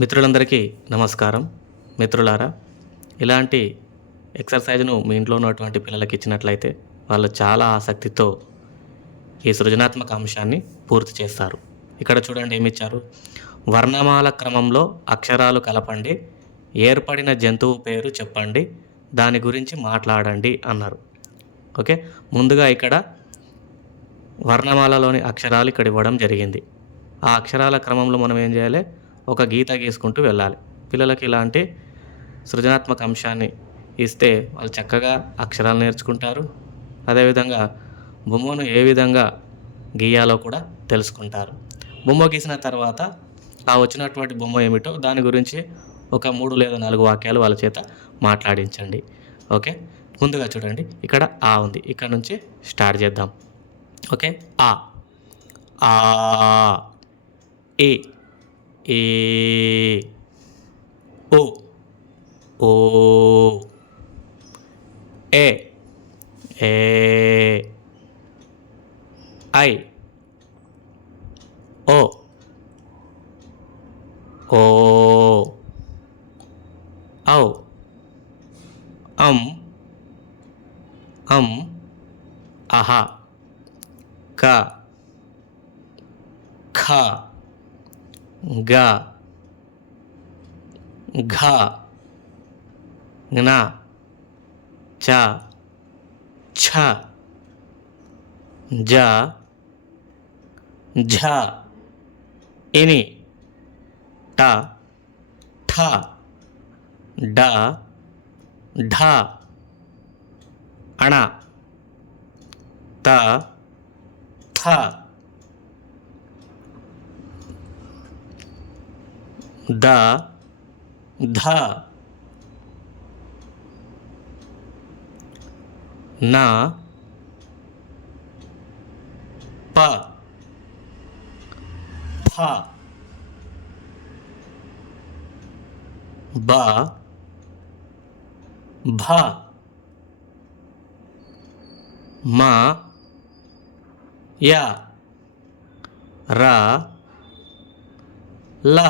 మిత్రులందరికీ నమస్కారం. మిత్రులారా, ఇలాంటి ఎక్సర్సైజ్ను మీ ఇంట్లో ఉన్నటువంటి పిల్లలకి ఇచ్చినట్లయితే వాళ్ళు చాలా ఆసక్తితో ఈ సృజనాత్మక అంశాన్ని పూర్తి చేస్తారు. ఇక్కడ చూడండి ఏమిచ్చారు. వర్ణమాల క్రమంలో అక్షరాలు కలపండి, ఏర్పడిన జంతువు పేరు చెప్పండి, దాని గురించి మాట్లాడండి అన్నారు. ఓకే, ముందుగా ఇక్కడ వర్ణమాలలోని అక్షరాలు ఇక్కడ ఇవ్వడం జరిగింది. ఆ అక్షరాల క్రమంలో మనం ఏం చేయాలి, ఒక గీత గీసుకుంటూ వెళ్ళాలి. పిల్లలకి ఇలాంటి సృజనాత్మక అంశాన్ని ఇస్తే వాళ్ళు చక్కగా అక్షరాలు నేర్చుకుంటారు. అదేవిధంగా బొమ్మను ఏ విధంగా గీయాలో కూడా తెలుసుకుంటారు. బొమ్మ గీసిన తర్వాత ఆ వచ్చినటువంటి బొమ్మ ఏమిటో దాని గురించి ఒక 3 లేదా 4 వాక్యాలు వాళ్ళ చేత మాట్లాడించండి. ఓకే, ముందుగా చూడండి ఇక్కడ ఆ ఉంది. ఇక్కడ నుంచి స్టార్ట్ చేద్దాం. ఓకే, ఆ ఆ ఏ ఏ ఓ ఓ ఏ ఏ ఐ ఓ ఓ ఔ అం అహ క ఖ గ ఘ జ్ఞ చ ఛ జ ఝ ఇని ట ఠ డ ఢ అణ త థ ద ధ న ప ఫ బ భ మ య ర ల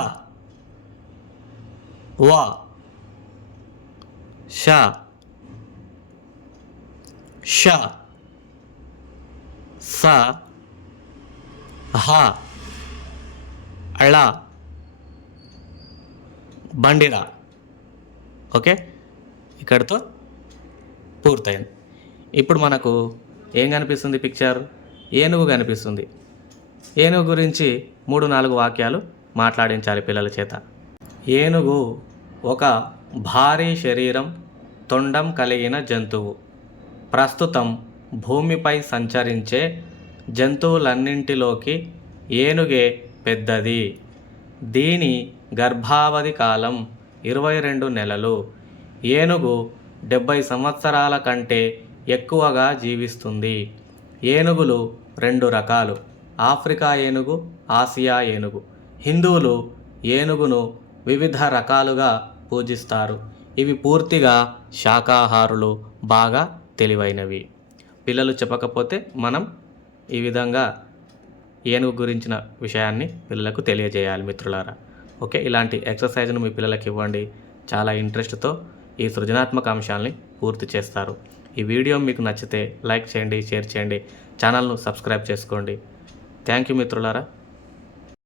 వ ష ష స హ అళ బండిరా. ఓకే, ఇక్కడితో పూర్తయింది. ఇప్పుడు మనకు ఏం కనిపిస్తుంది, పిక్చర్ ఏనుగు కనిపిస్తుంది. ఏనుగు గురించి 3-4 వాక్యాలు మాట్లాడించాలి పిల్లల చేత. ఏనుగు ఒక భారీ శరీరం, తొండం కలిగిన జంతువు. ప్రస్తుతం భూమిపై సంచరించే జంతువులన్నింటిలోకి ఏనుగే పెద్దది. దీని గర్భావధి కాలం 22 నెలలు. ఏనుగు 70 సంవత్సరాల కంటే ఎక్కువగా జీవిస్తుంది. ఏనుగులు 2 రకాలు, ఆఫ్రికా ఏనుగు, ఆసియా ఏనుగు. హిందువులు ఏనుగును వివిధ రకాలుగా పూజిస్తారు. ఇవి పూర్తిగా శాకాహారులు, బాగా తెలివైనవి. పిల్లలు చెప్పకపోతే మనం ఈ విధంగా ఏనుగు గురించిన విషయాన్ని పిల్లలకు తెలియజేయాలి మిత్రులారా. ఓకే, ఇలాంటి ఎక్సర్సైజ్ను మీ పిల్లలకి ఇవ్వండి. చాలా ఇంట్రెస్ట్తో ఈ సృజనాత్మక అంశాలని పూర్తి చేస్తారు. ఈ వీడియో మీకు నచ్చితే లైక్ చేయండి, షేర్ చేయండి, ఛానల్ను సబ్స్క్రైబ్ చేసుకోండి. థ్యాంక్ యూ మిత్రులారా.